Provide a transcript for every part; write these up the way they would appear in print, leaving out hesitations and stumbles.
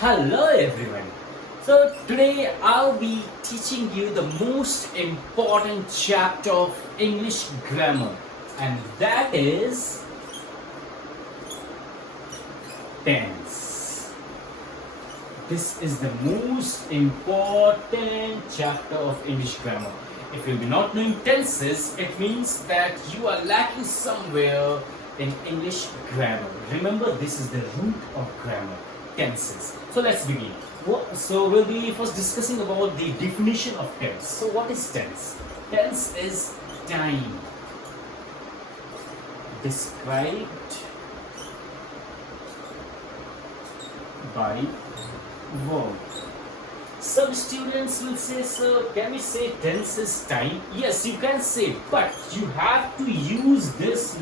Hello everyone. So today I'll be teaching you the most important chapter of English grammar, and that is tense. This is the most important chapter of English grammar. If you'll be not knowing tenses, it means that you are lacking somewhere in English grammar. Remember, this is the root of grammar, tenses. So let's begin. So we'll be first discussing about the definition of tense. So what is tense? Tense is time described by verb. Some students will say, sir, can we say tense is time? Yes, you can say, but you have to use this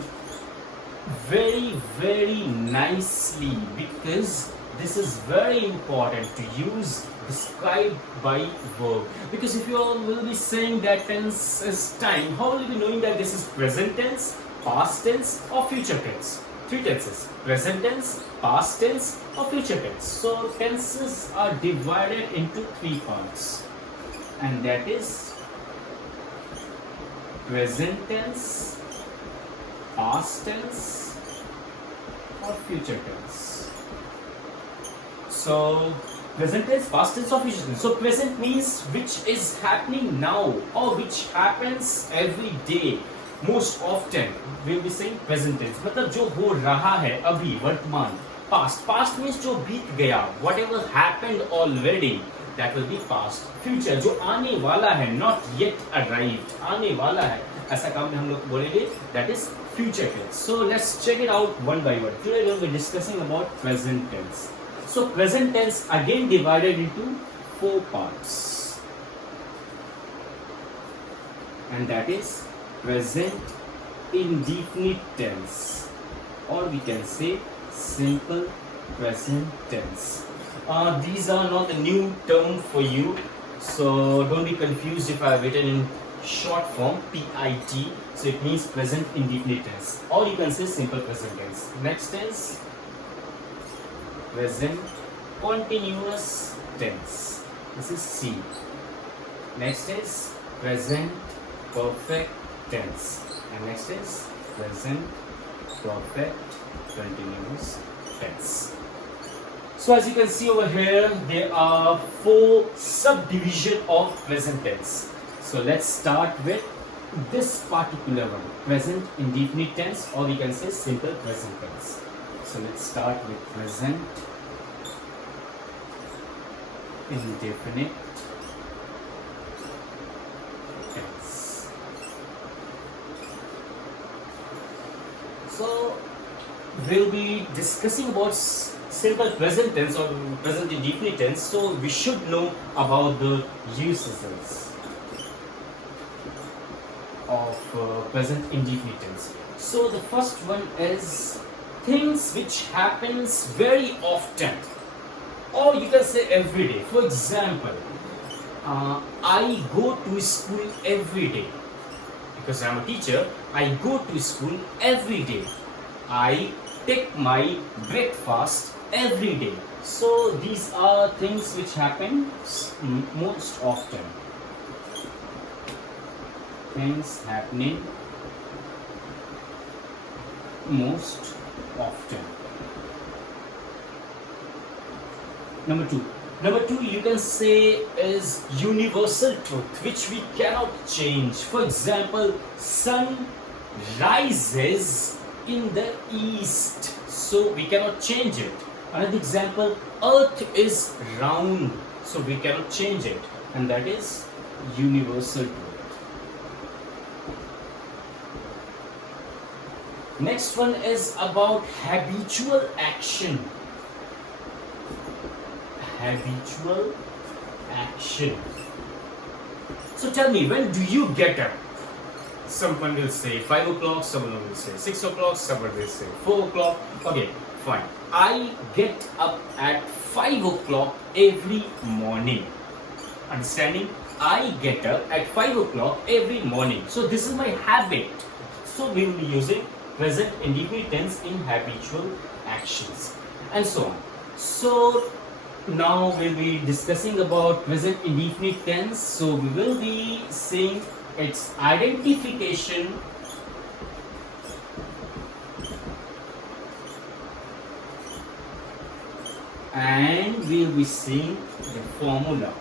very nicely, because this is very important to use described by verb. Because if you all will be saying that tense is time, how will you be knowing that this is present tense, past tense or future tense? Three tenses: present tense, past tense or future tense. So tenses are divided into three parts, and that is present tense, past tense or future tense. So present tense, past tense or future tense. So present means which is happening now or which happens every day. Most often we'll be saying present tense, मतलब जो हो रहा है अभी, वर्तमान. Past means जो बीत गया, whatever happened already, that will be past. Future जो आने वाला है, not yet arrived, आने वाला है, ऐसा काम में हम लोग बोलेंगे, that is future tense. So let's check it out one by one. Today we'll be discussing about present tense. So present tense again divided into four parts, and that is present indefinite tense, or we can say simple present tense. These are not a new term for you, so don't be confused if I have written in short form PIT. So it means present indefinite tense, or you can say simple present tense. Next is present continuous tense. This is C. Next is present perfect tense, and next is present perfect continuous tense. So as you can see over here, there are four subdivisions of present tense. So let's start with this particular one, present indefinite tense, or we can say simple present tense. So let's start with present indefinite tense. So we'll be discussing about simple present tense or present indefinite tense, so we should know about the usages of present indefinite tense. So the first one is things which happens very often, or you can say every day. For example, I go to school every day. Because I am a teacher, I go to school every day. I take my breakfast every day. So these are things which happen most often. Things happening most often. Number two, you can say is universal truth, which we cannot change. For example, sun rises in the east, so we cannot change it. Another example, earth is round, so we cannot change it, and that is universal truth. Next one is about habitual action. Habitual action. So tell me, when do you get up? Someone will say 5 o'clock, someone will say 6 o'clock, someone will say 4 o'clock. Okay, fine. I get up at 5 o'clock every morning. Understanding? I get up at 5 o'clock every morning. So this is my habit. So we will be using present indefinite tense in habitual actions and so on. So Now we'll be discussing about present indefinite tense. So we will be seeing its identification and we'll be seeing the formula.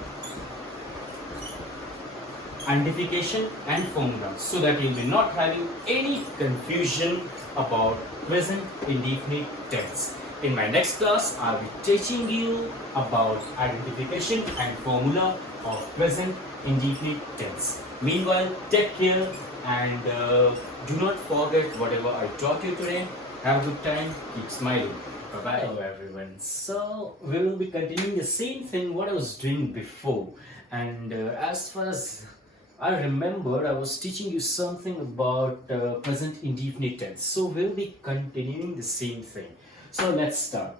Identification and formula, so that you'll be not having any confusion about present indefinite tense. In my next class, I'll be teaching you about identification and formula of present indefinite tense. Meanwhile, take care and do not forget whatever I taught you today. Have a good time. Keep smiling. Bye-bye. Hello everyone. So we will be continuing the same thing what I was doing before. And as far as I remember, I was teaching you something about present indefinite tense. So we'll be continuing the same thing. So let's start.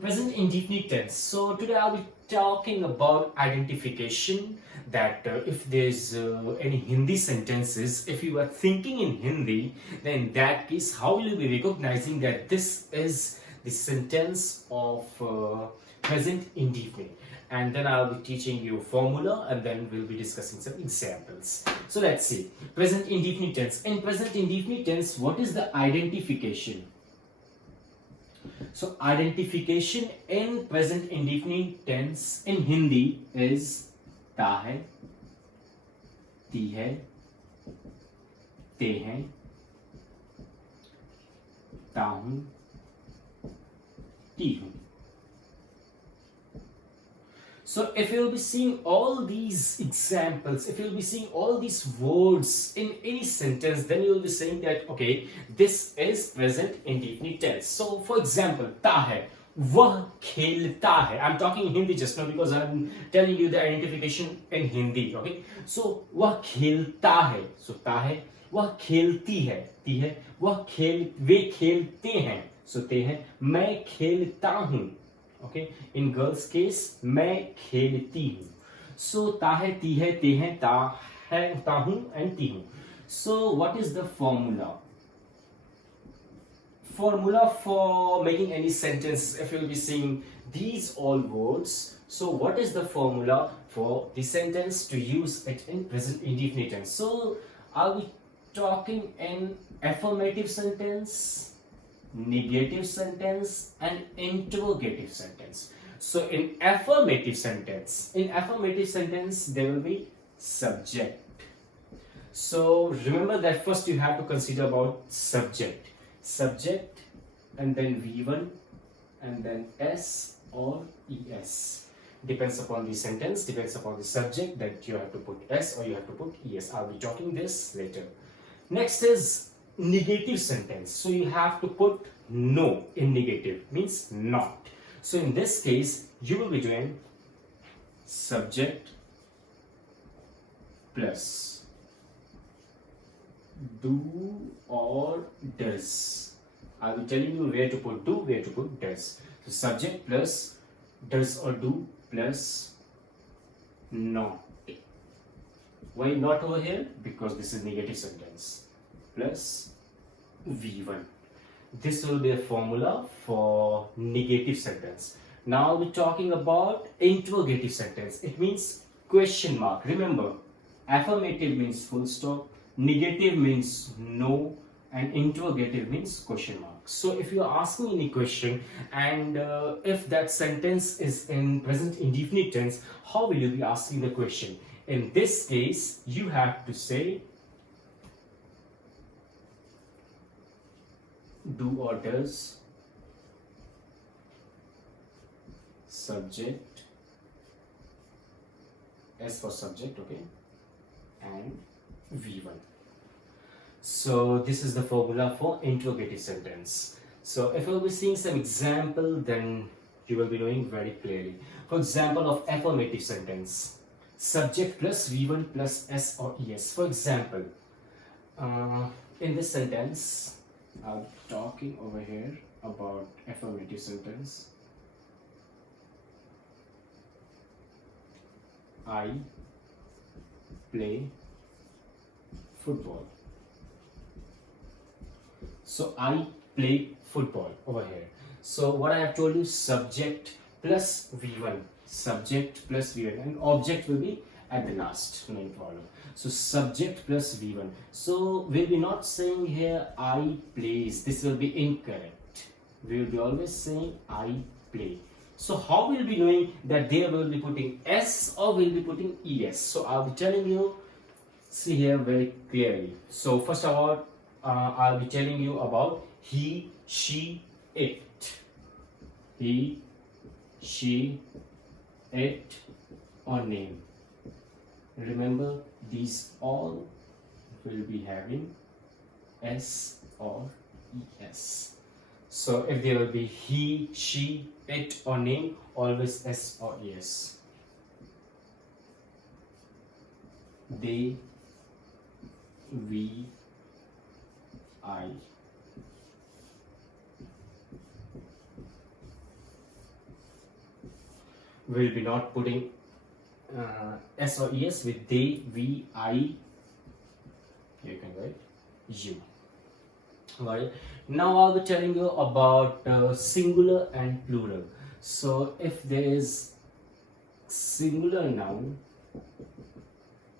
Present indefinite tense. So today I'll be talking about identification. That if there's any Hindi sentences, if you are thinking in Hindi, then in that case, how will you be recognizing that this is the sentence of present indefinite? And then I'll be teaching you formula and then we'll be discussing some examples. So let's see. Present indefinite tense. In present indefinite tense, what is the identification? So identification in present indefinite tense in Hindi is ता है, ती है, ते हैं, ता हूं, ती हूं. So if you'll be seeing all these examples, if you'll be seeing all these words in any sentence, then you'll be saying that, okay, this is present indefinite tense. So for example, ता है, वह खेलता है. I'm talking in Hindi just now because I'm telling you the identification in Hindi. Okay, so वह खेलता है. So ता है. वह खेलती है. ती है. वे खेलते हैं. So ते हैं. मैं खेलता हूँ. Okay, in girls case मैं खेलती हूँ. So ता है, ती है, ते हैं, ता हूँ and ती हूँ. So what is the formula? Formula for making any sentence, if you'll be seeing these all words, so what is the formula for the sentence to use it in present indefinite tense? So I'll be talking in affirmative sentence, negative sentence and interrogative sentence. So in affirmative sentence there will be subject. So remember that first you have to consider about subject and then V1 and then S or ES. Depends upon the sentence, depends upon the subject that you have to put S or you have to put ES. I'll be talking this later. Next is negative sentence. So you have to put no in negative, means not. So in this case, you will be doing subject plus do or does. I will telling you where to put do, where to put does. So subject plus does or do plus not. Why not over here? Because this is negative sentence. Plus V1. This will be a formula for negative sentence. Now we're talking about interrogative sentence. It means question mark. Remember, affirmative means full stop, negative means no, and interrogative means question mark. So if you are asking any question and if that sentence is in present indefinite tense, how will you be asking the question? In this case, you have to say do or does, subject, S for subject, okay, and V1. So this is the formula for interrogative sentence. So if I will be seeing some example, then you will be knowing very clearly. For example of affirmative sentence, subject plus V1 plus S or ES. For example, in this sentence, I'm talking over here about affirmative sentence. I play football. So I play football over here. So what I have told you, subject plus V1. Subject plus V1, and object will be at the last, no problem. So subject plus V1. So we'll be not saying here I plays. This will be incorrect. We will be always saying I play. So how we'll be knowing that there will be putting S or we'll be putting ES? So I'll be telling you, see here very clearly. So first of all, I'll be telling you about he, she, it. He, she, it, or name. Remember, these all will be having S or ES. So if there will be he, she, it, or name, always S or ES. They, we, I. We'll be not putting S or ES with they, we, I. You can write you. Right. Now I'll be telling you about singular and plural. So if there is singular noun,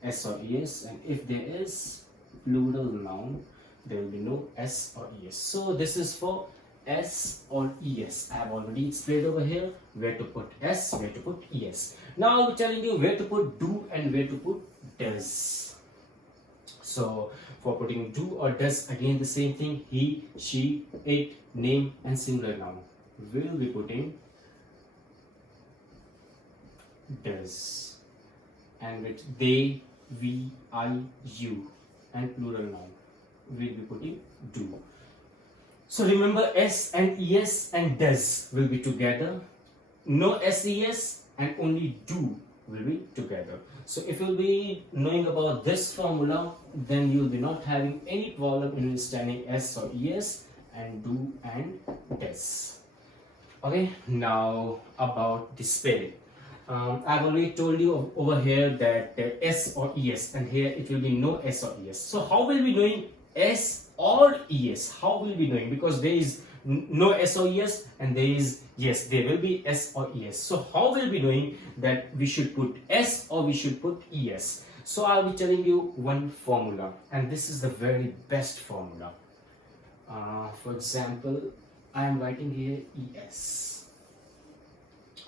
S or ES, and if there is plural noun, there will be no S or ES. So this is for S or ES. I have already explained over here where to put S, where to put ES. Now I'll be telling you where to put do and where to put does. So for putting do or does, again the same thing, he, she, it, name, and singular noun. We will be putting does. And with they, we, I, you, and plural noun, we will be putting do. So remember, S and ES and does will be together. No SES and only do will be together. So if you'll be knowing about this formula, then you'll be not having any problem in understanding S or ES and do and does. Okay, now about the spelling. I've already told you over here that S or ES, and here it will be no S or ES. So how will we knowing S or ES? How will we knowing? Because there is no S or ES and there is, yes, there will be S or ES. So how will we knowing that we should put S or we should put ES? So I'll be telling you one formula, and this is the very best formula. For example, I am writing here ES.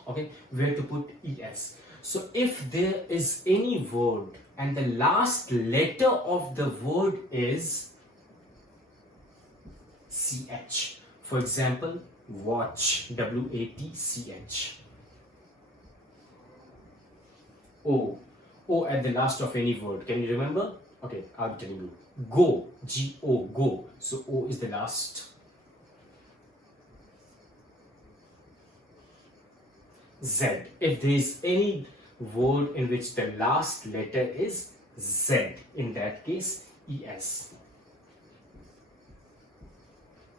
Okay, where to put ES? So if there is any word and the last letter of the word is CH, for example, watch, WATCH. O at the last of any word. Can you remember? Okay, I'll be telling you. Go, GO, go. So O is the last. Z. If there is any word in which the last letter is Z, in that case, ES.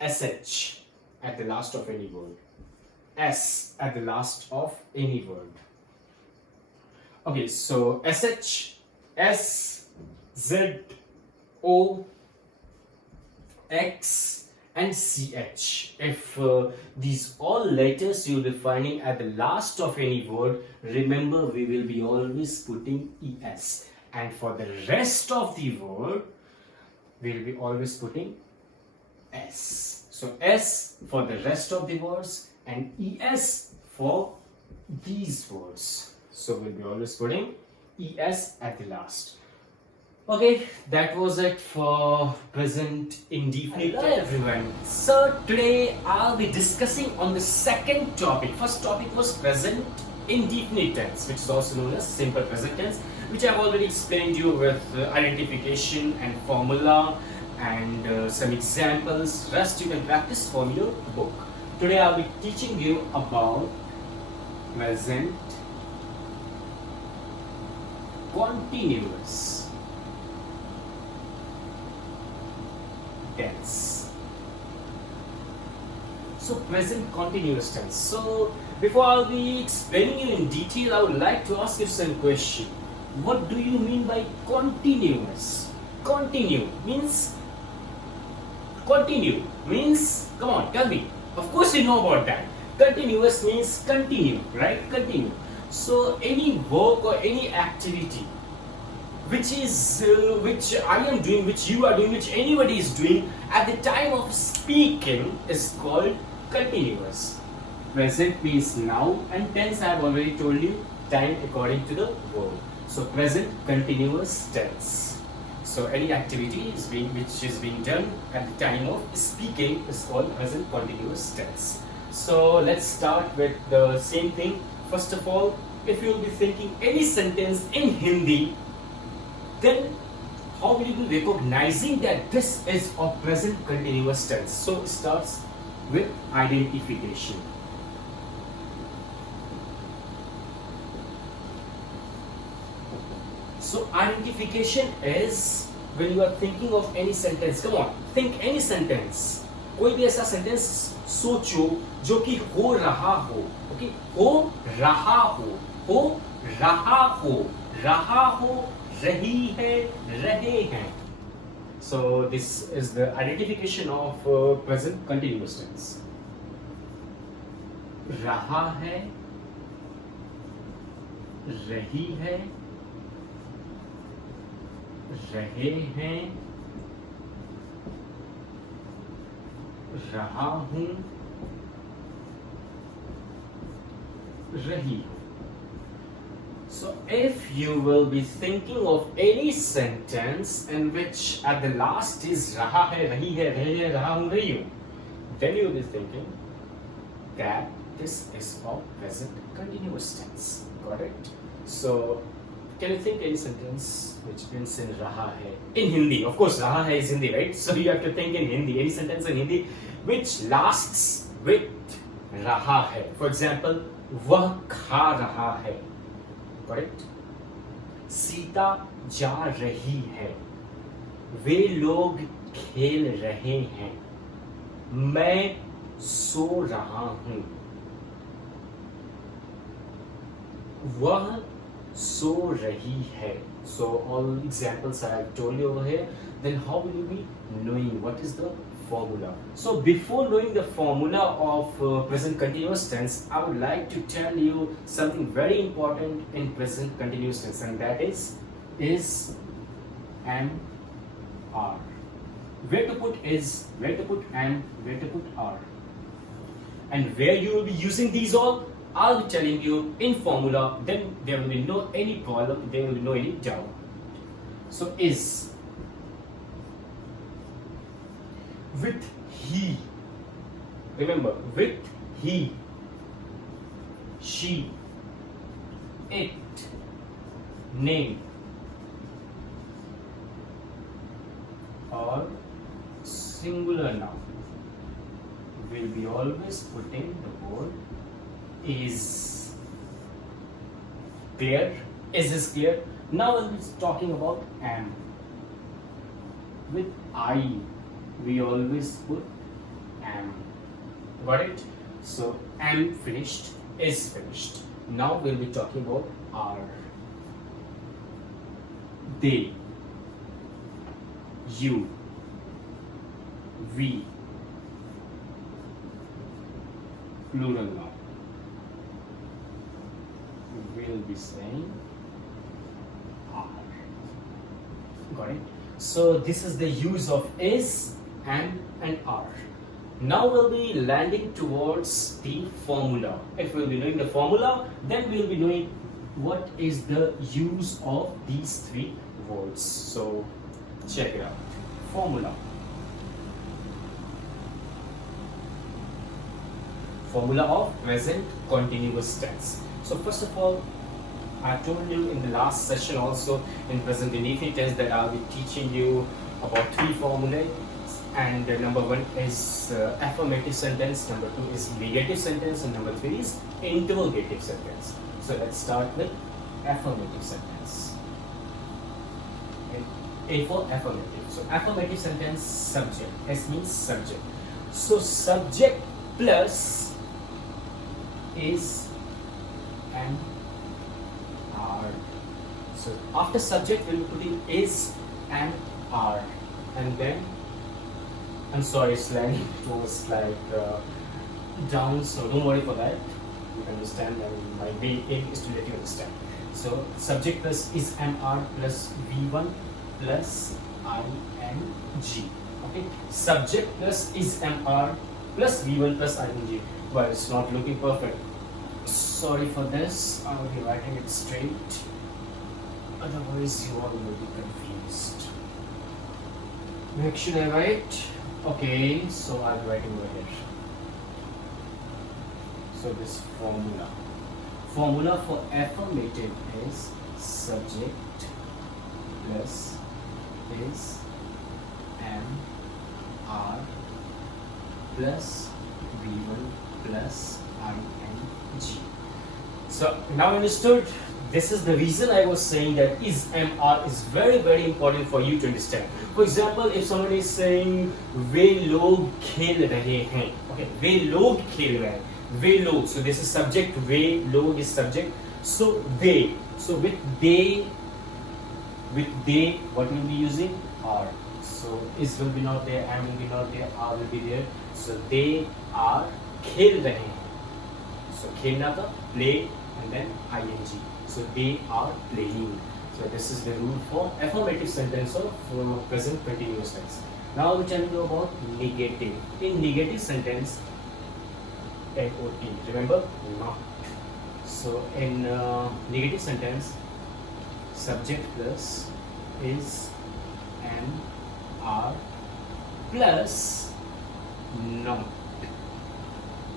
SH at the last of any word. S at the last of any word. Okay, so SH, S, Z, O, X, and CH. If these all letters you will be finding at the last of any word, remember we will be always putting ES. And for the rest of the word, we will be always putting S. So S for the rest of the words and ES for these words. So we'll be always putting ES at the last. Okay, that was it for present indefinite. Hello everyone. So today I'll be discussing on the second topic. First topic was present indefinite tense, which is also known as simple present tense, which I've already explained you with identification and formula and some examples. Rest you can practice from your book. Today I'll be teaching you about present continuous tense. So present continuous tense. So before I'll be explaining you in detail, I would like to ask you some question. What do you mean by continuous? Continue means, come on, tell me. Of course you know about that. Continuous means continue, right? Continue. So any work or any activity which I am doing, which you are doing, which anybody is doing at the time of speaking is called continuous. Present means now, and tense I have already told you, time according to the verb. So present continuous tense. So any activity which is being done at the time of speaking is called present continuous tense. So let's start with the same thing. First of all, if you will be thinking any sentence in Hindi, then how will you be recognizing that this is a present continuous tense? So it starts with identification. So identification is when you are thinking of any sentence. Come on, think any sentence. कोई भी ऐसा sentence सोचो जो कि हो रहा हो, okay, हो रहा हो, हो रहा हो, रहा हो, रही है, रहे हैं. So this is the identification of present continuous tense. रहा है, रही है, रहे हैं, रहा हूं, रही हूं. So if you will be thinking of any sentence in which at the last is रहा है, रही है, रहे हैं, रहा हूं, रही हूं, then you will be thinking that this is of present continuous tense. Got it? So can you think any sentence which ends in raha hai? In Hindi, of course, raha hai is Hindi, right? So you have to think in Hindi. Any sentence in Hindi which lasts with raha hai. For example, वह खा रहा है. Got it? Sita जा रही है. वे लोग खेल रहे हैं. मैं सो रहा हूं. वह सो रही है. So all examples I have told you over here. Then how will you be knowing what is the formula? So before knowing the formula of present continuous tense, I would like to tell you something very important in present continuous tense, and that is, and, are. Where to put is, where to put and, where to put are. And where you will be using these all, I'll be telling you in formula, then there will be no any problem, there will be no any doubt. So is, with he, remember, with he, she, it, name, or singular noun, will be always putting the word is. Clear? Is clear? Now we'll be talking about am. With I, we always put am. Got it? So am finished, is finished. Now we'll be talking about are. They, you, we, plural noun. Will be saying are. Got it? So this is the use of is, and are. Now we'll be landing towards the formula. If we'll be knowing the formula, then we'll be knowing what is the use of these three words. So check it out. Formula. Formula of present continuous tense. So first of all, I told you in the last session also in present indefinite tense that I'll be teaching you about three formulae, and number one is affirmative sentence, number two is negative sentence, and number three is interrogative sentence. So let's start with affirmative sentence. Okay. A for affirmative. So affirmative sentence, subject. S means subject. So subject plus is and are. So after subject we will put in is and are, and then I'm sorry, slang. It was like down, so don't worry for that. You can understand, and my main aim is to let you understand. So subject plus is MR plus V1 plus ING. Okay, subject plus is MR plus V1 plus ING. Well, it's not looking perfect. Sorry for this. I will be writing it straight. Otherwise, you all will be confused. Where should I write? Okay, so I'm writing over here. So this formula for affirmative is subject plus is MR plus V1 plus ING. So now understood. This is the reason I was saying that is MR is very very important for you to understand. For example, if somebody is saying वे लोग खेल रहे हैं, okay, वे लोग खेल रहे हैं, वे लोग. So this is subject. वे लोग is subject. So they. So with they, what will be using? Are. So is will be not there, am will be not there, are will be there. So they are खेल रहे हैं. So खेलना का play and then ing. So they are playing. So this is the rule for affirmative sentence of present continuous tense. Now we tell you about negative. In negative sentence, NOT. Remember? Not. So in negative sentence, subject plus is MR plus not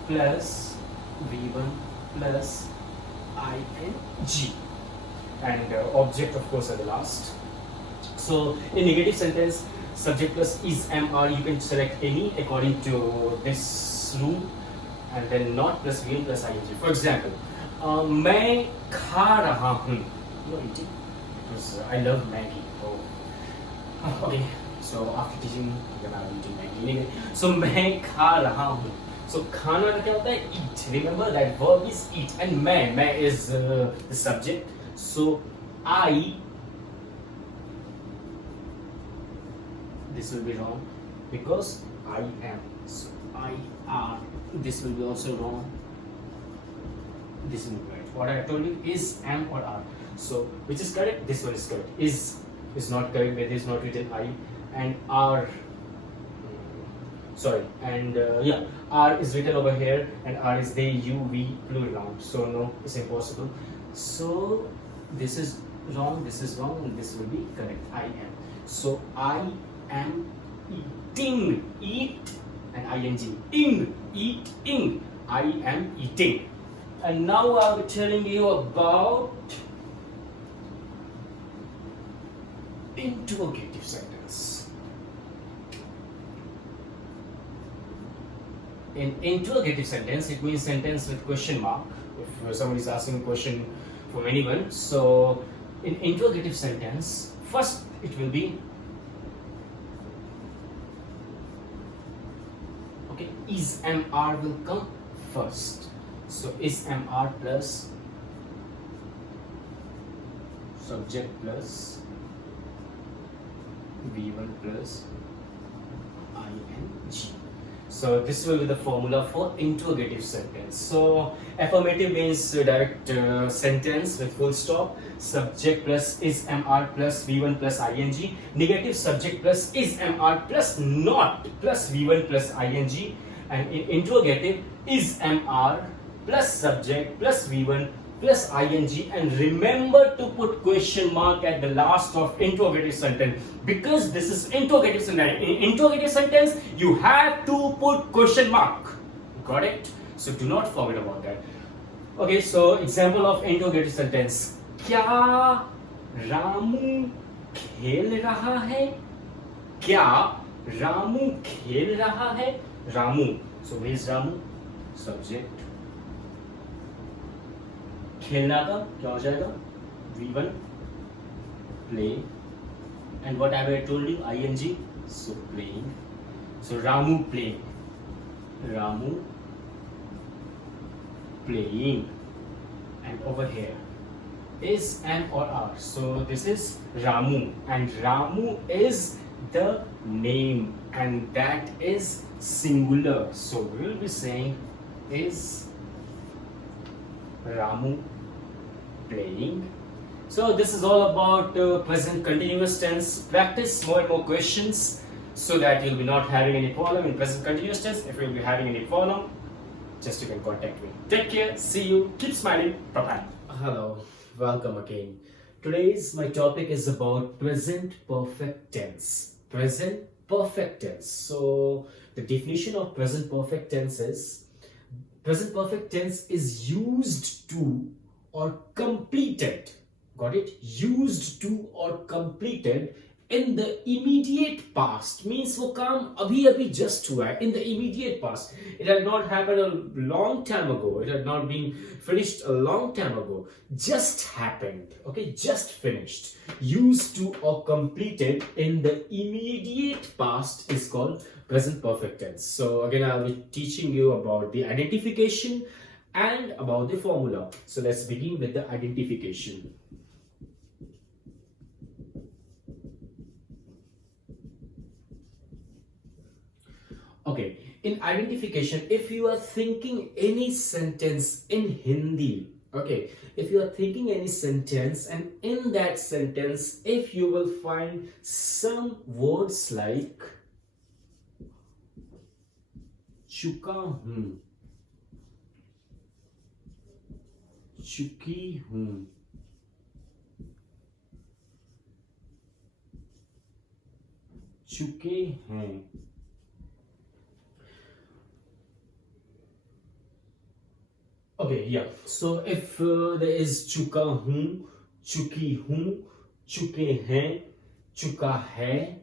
plus V1 plus ING, and object of course at the last. So in negative sentence, subject plus is MR, you can select any according to this rule, and then not plus V1 plus ING. For example, मैं खा रहा हूँ, no eating, because I love Maggie. Oh. Okay, so after teaching then I'm eating Maggie. So मैं खा रहा हूँ. So खाना का क्या होता है? Eat. Remember that verb is eat, and मैं is the subject. So I, this will be wrong because I am. So I are. This will be also wrong. This will be right. What I told you is am or are. So which is correct? This one is correct. Is not correct where there is not written I, and are. Sorry, and yeah, R is written over here, and R is they, you, we, plural noun. So no, it's impossible. So this is wrong, this is wrong, and this will be correct. I am. So I am eating. Eat and ing. Ing. Eating. I am eating. And now I'll be telling you about interrogative sentence. In interrogative sentence, it means sentence with question mark. If somebody is asking a question from anyone, so in interrogative sentence, first it will be okay. Is MR will come first. So is MR plus subject plus V1 plus ING. So this will be the formula for interrogative sentence. So affirmative means direct sentence with full stop. Subject plus is MR plus V1 plus ING. Negative subject plus is MR plus not plus V1 plus ING. And in interrogative is MR plus subject plus V1 plus ing, and remember to put question mark at the last of interrogative sentence, because this is interrogative sentence. In interrogative sentence you have to put question mark. Got it? So do not forget about that. Okay, so example of interrogative sentence. क्या रामू खेल रहा है? क्या रामू खेल रहा है? Ramu. So where is Ramu? Subject. खेलना का क्या हो जाएगा? V1 play, and what have I told you? ing. So playing. So Ramu playing. Ramu playing. And over here is M or R. So this is Ramu, and Ramu is the name, and that is singular. So we will be saying Is Ramu playing? So this is all about present continuous tense. Practice more and more questions so that you'll be not having any problem in present continuous tense. If you'll be having any problem, just you can contact me. Take care. See you. Keep smiling. Bye bye. Hello. Welcome again. Today's my topic is about present perfect tense. Present perfect tense. So the definition of present perfect tense is present perfect tense is used to or completed. Got it? Used to or completed in the immediate past. Means वो काम अभी अभी just हुआ है. In the immediate past. It had not happened a long time ago. It had not been finished a long time ago. Just happened. Okay, just finished. Used to or completed in the immediate past is called present perfect tense. So again, I'll be teaching you about the identification and about the formula. So let's begin with the identification. Okay, in identification, if you are thinking any sentence in Hindi, okay, if you are thinking any sentence and in that sentence, if you will find some words like चुका हूं, चुकी हूं, चुके हैं, okay, yeah, so if there is चुका हूं, चुकी हूं, चुके हैं, चुका है,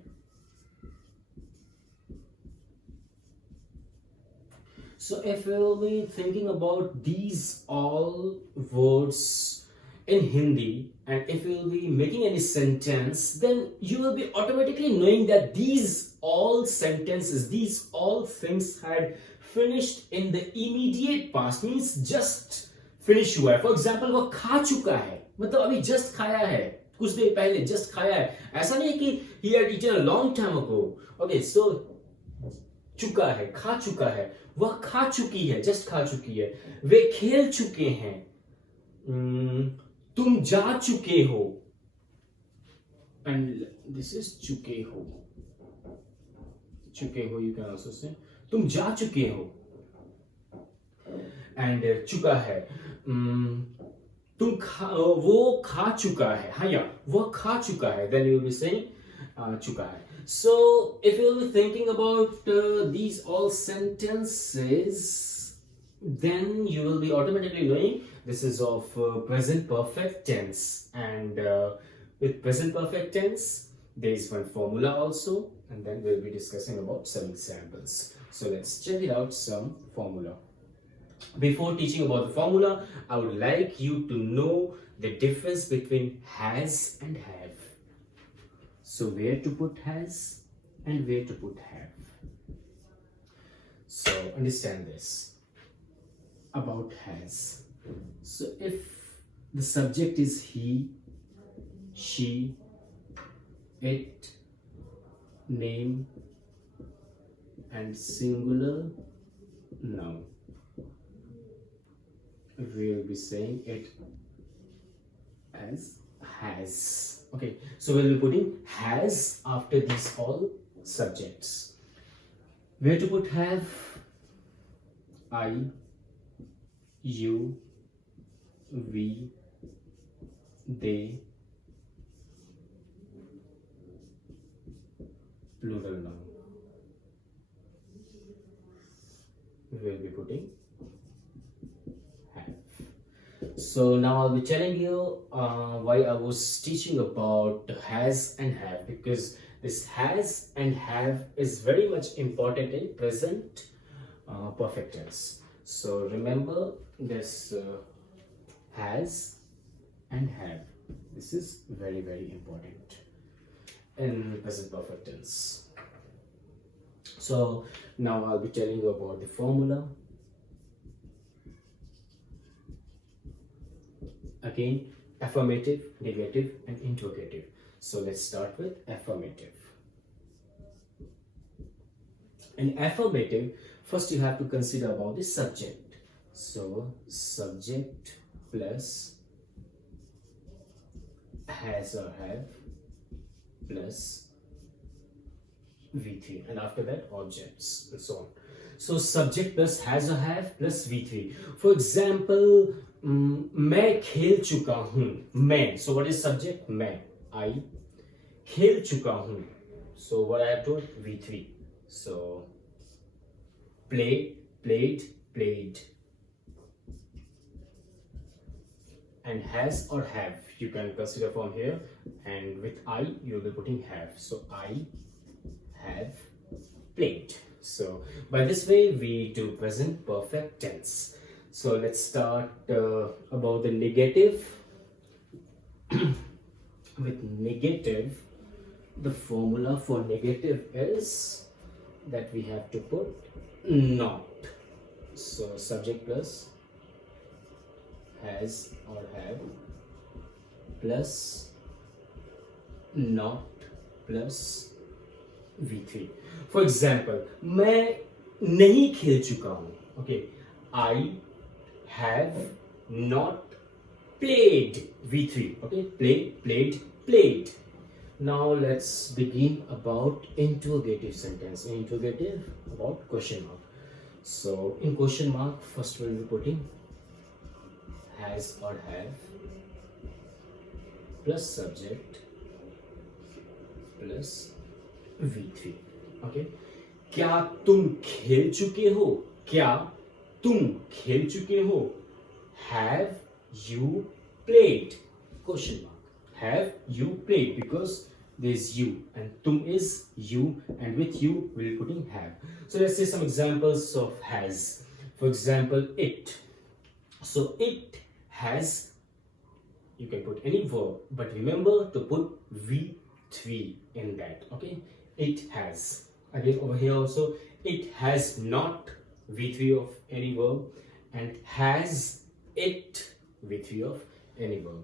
so if you'll be thinking about these all words in Hindi and if you'll be making any sentence, then you will be automatically knowing that these all sentences, these all things had finished in the immediate past, means just finish हुआ है. For example, वो खा चुका है, मतलब अभी just खाया है, कुछ देर पहले just खाया है. ऐसा नहीं है कि he had eaten a long time ago. Okay, so चुका है, खा चुका है, वह खा चुकी है, जस्ट खा चुकी है, वे खेल चुके हैं, तुम जा चुके हो, and this is चुके हो, चुके हो you can also say, तुम जा चुके हो, and चुका है, वो खा चुका है, हाँ या वो खा चुका है, then you will be saying चुका है. So if you'll be thinking about these all sentences, then you will be automatically knowing this is of present perfect tense, and with present perfect tense there is one formula also, and then we'll be discussing about some examples. So let's check it out, some formula. Before teaching about the formula, I would like you to know the difference between has and have. So where to put has and where to put have. So understand this about has. So if the subject is he, she, it, name and singular noun, we will be saying it as has. Okay, so we'll be putting has after these all subjects. Where to put have? I, you, we, they, plural noun. We'll be putting have. So now I'll be telling you why I was teaching about has and have, because this has and have is very much important in present perfect tense. So remember this has and have. This is very, very important in present perfect tense. So now I'll be telling you about the formula. Again, affirmative, negative and interrogative. So let's start with affirmative. In affirmative, first you have to consider about the subject. So subject plus has or have plus V3, and after that objects and so on. So subject plus has or have plus V3. For example, मैं खेल चुका हूँ. मैं. So what is subject? मैं. I. खेल चुका हूँ. So what I have told? V3. So play, played, played. And has or have, you can consider from here, and with I you will be putting have. So I have played. So by this way we do present perfect tense. So let's start about the negative. With negative, the formula for negative is that we have to put not. So subject plus has or have plus not plus V3. For example, मैं नहीं खेल चुका हूँ. Okay, I have not played. V3. Okay, play, played, played. Now let's begin about interrogative sentence. Interrogative about question mark. So in question mark, first we'll be putting has or have plus subject plus V3. Okay, क्या तुम खेल चुके हो? क्या तुम खेल चुके हो? Have you played? Question mark. Have you played? Because there's you and tum is you, and with you we'll be putting have. So let's say some examples of has. For example, it. So it has, you can put any verb, but remember to put V3 in that. Okay, it has. Again over here also, it has not, V3 of any verb, and has it, V3 of any verb.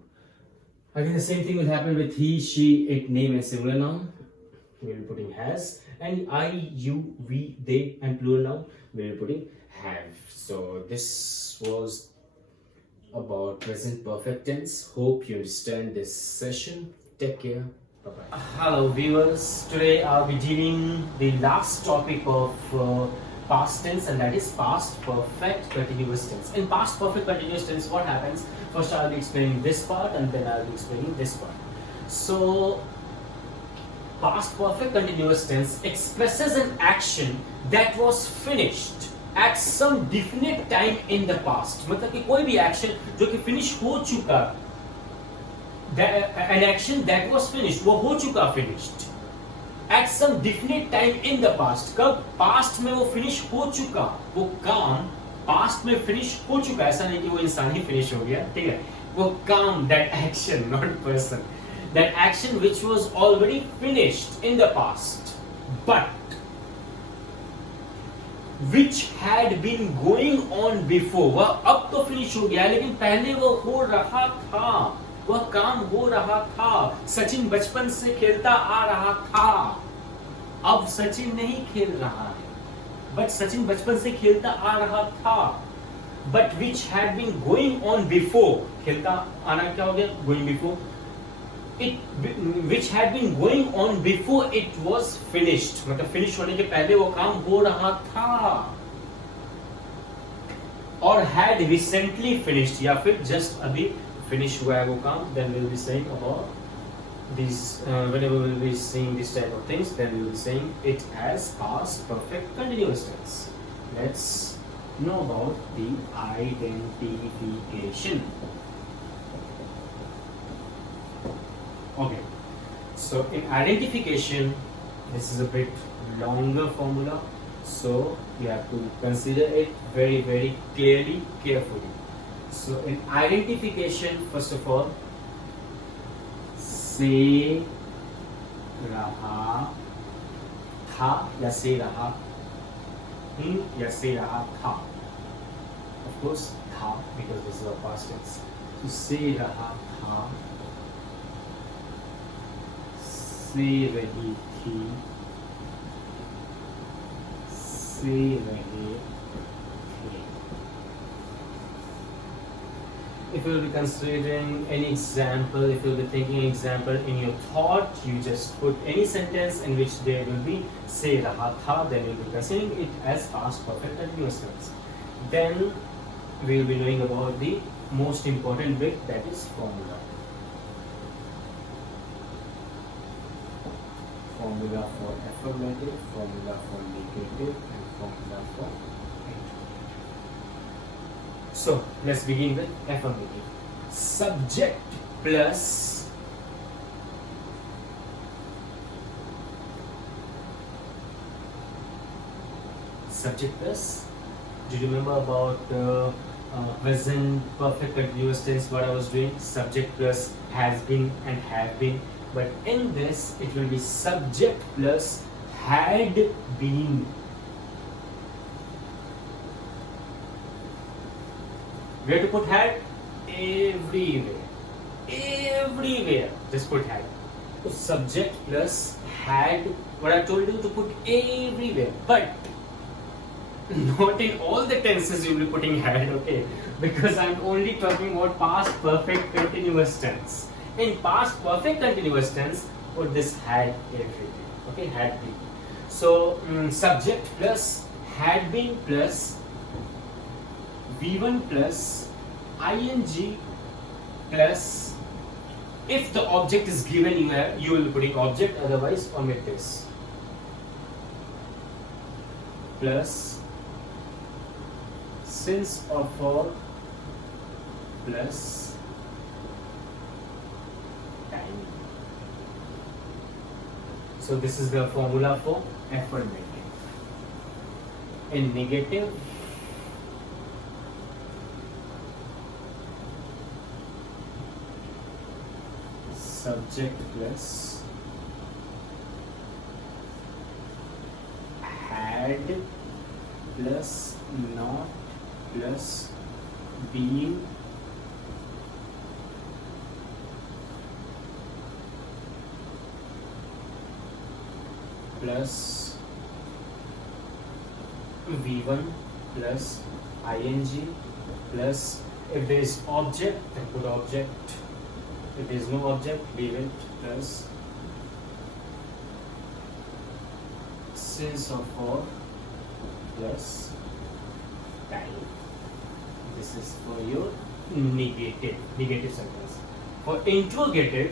Again the same thing will happen with he, she, it, name and singular noun. We will be putting has, and I, you, we, they and plural noun we will be putting have. So this was about present perfect tense. Hope you understand this session. Take care. Bye bye. Hello viewers. Today I'll be dealing the last topic of past tense, and that is past perfect continuous tense. In past perfect continuous tense, what happens? First I'll be explaining this part, and then I'll be explaining this part. So past perfect continuous tense expresses an action that was finished at some definite time in the past. मतलब कि कोई भी action जो कि finish हो चुका, an action that was finished, वो हो चुका finished at some definite time in the past. कब? past में वो finish हो चुका, वो काम past में finish हो चुका. ऐसा नहीं कि वो इंसान ही finish हो गया, ठीक है? वो काम, that action, not person, that action which was already finished in the past, but which had been going on before. वह अब तो finish हो गया, लेकिन पहले वो हो रहा था, वह काम हो रहा था. सचिन बचपन से खेलता आ रहा था. अब सचिन नहीं खेल रहा है, but सचिन बचपन से खेलता आ रहा था. But which had been going on before. खेलता आना क्या हो गया? Going before. It which had been going on before it was finished. मतलब finish होने के पहले वो काम हो रहा था. और had recently finished, या फिर just अभी finish हुआ है वो काम. Then we will be saying about these, whenever we will be seeing this type of things, then we will be saying it as past perfect continuous tense. Let's know about the identification. Okay, so in identification, this is a bit longer formula, so you have to consider it very, very clearly, carefully. So in identification, first of all, से रहा था या से रहा हूँ या से रहा था. Of course, था, because this is a past tense. So से रहा था, से रही थी, से रहे थे. if you will be considering any example, if you will be thinking example in your thought, you just put any sentence in which there will be say raha tha, then you will be considering it as past perfect continuous tense. Then we will be knowing about the most important bit, that is formula. Formula for affirmative, formula for negative, and formula for interrogative. So let's begin with affirmative. Subject plus do you remember about present perfect continuous tense, what I was doing? Subject plus has been and have been. But in this, it will be subject plus had been. Where to put had? Everywhere. Everywhere. Just put had. So subject plus had. What I told you to put everywhere. But not in all the tenses you will be putting had, okay? Because I'm only talking about past perfect continuous tense. In past perfect continuous tense, put this had everything. Okay, had been. So subject plus had been plus V1 plus ing plus, if the object is given here, you will be putting object, otherwise omit this. Plus since or for plus time. So this is the formula for affirmative. In negative, subject plus had plus not plus being plus V1 plus ing plus, if there is object then put object, if there is no object leave it, plus since or for plus time. This is for your negative sentence. For interrogative,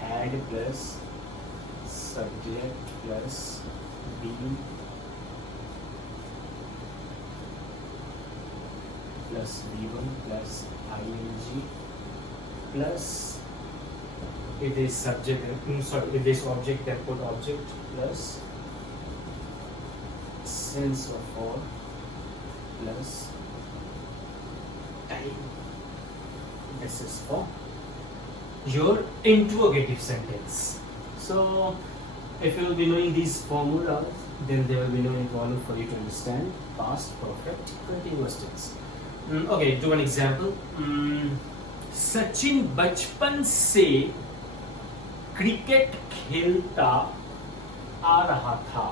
had plus subject plus being plus V1 plus ing plus, if there is subject, if there is object then put object, plus since or for plus time. This is for your interrogative sentence. So if you will be knowing these formulas, then they will be no problem for you to understand past perfect continuous tense. Okay, do an example. Sachin बचपन से cricket खेलता आ रहा था.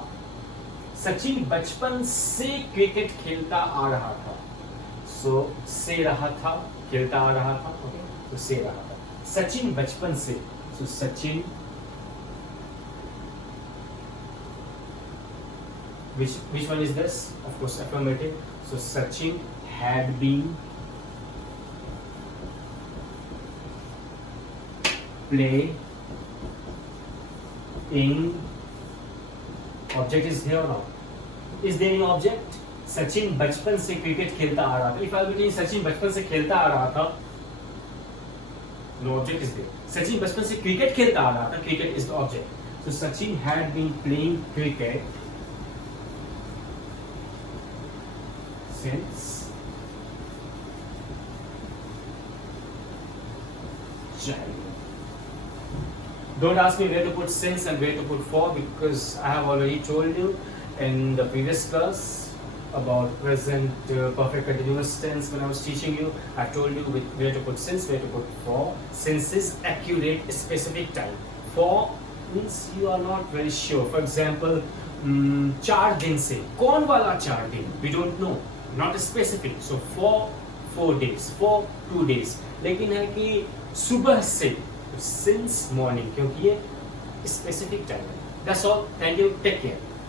सचिन बचपन से cricket खेलता आ रहा था. So से रहा था, खेलता आ रहा था. Okay, तो से रहा था. सचिन बचपन से. So Sachin, which one is this? Of course affirmative. So Sachin had been playing. Object is here or not? Is there any object? Sachin बचपन से क्रिकेट खेलता आ रहा था. If I will be Sachin बचपन से खेलता आ रहा था, no object is there. Sachin बचपन से क्रिकेट खेलता आ रहा था. Cricket is the object. So Sachin had been playing cricket since childhood. Don't ask me where to put since and where to put for, because I have already told you in the previous class about present perfect continuous tense. When I was teaching you, I told you where to put since, where to put for. Since is accurate, specific time. For means you are not very sure. For example, 4 दिन से, कौन वाला 4 दिन, we don't know, not specific, so four days, for 2 days, लेकिन है कि सुबह से, सिंस मॉर्निंग, क्योंकि ये स्पेसिफिक टाइम है। That's all, thank you, take care.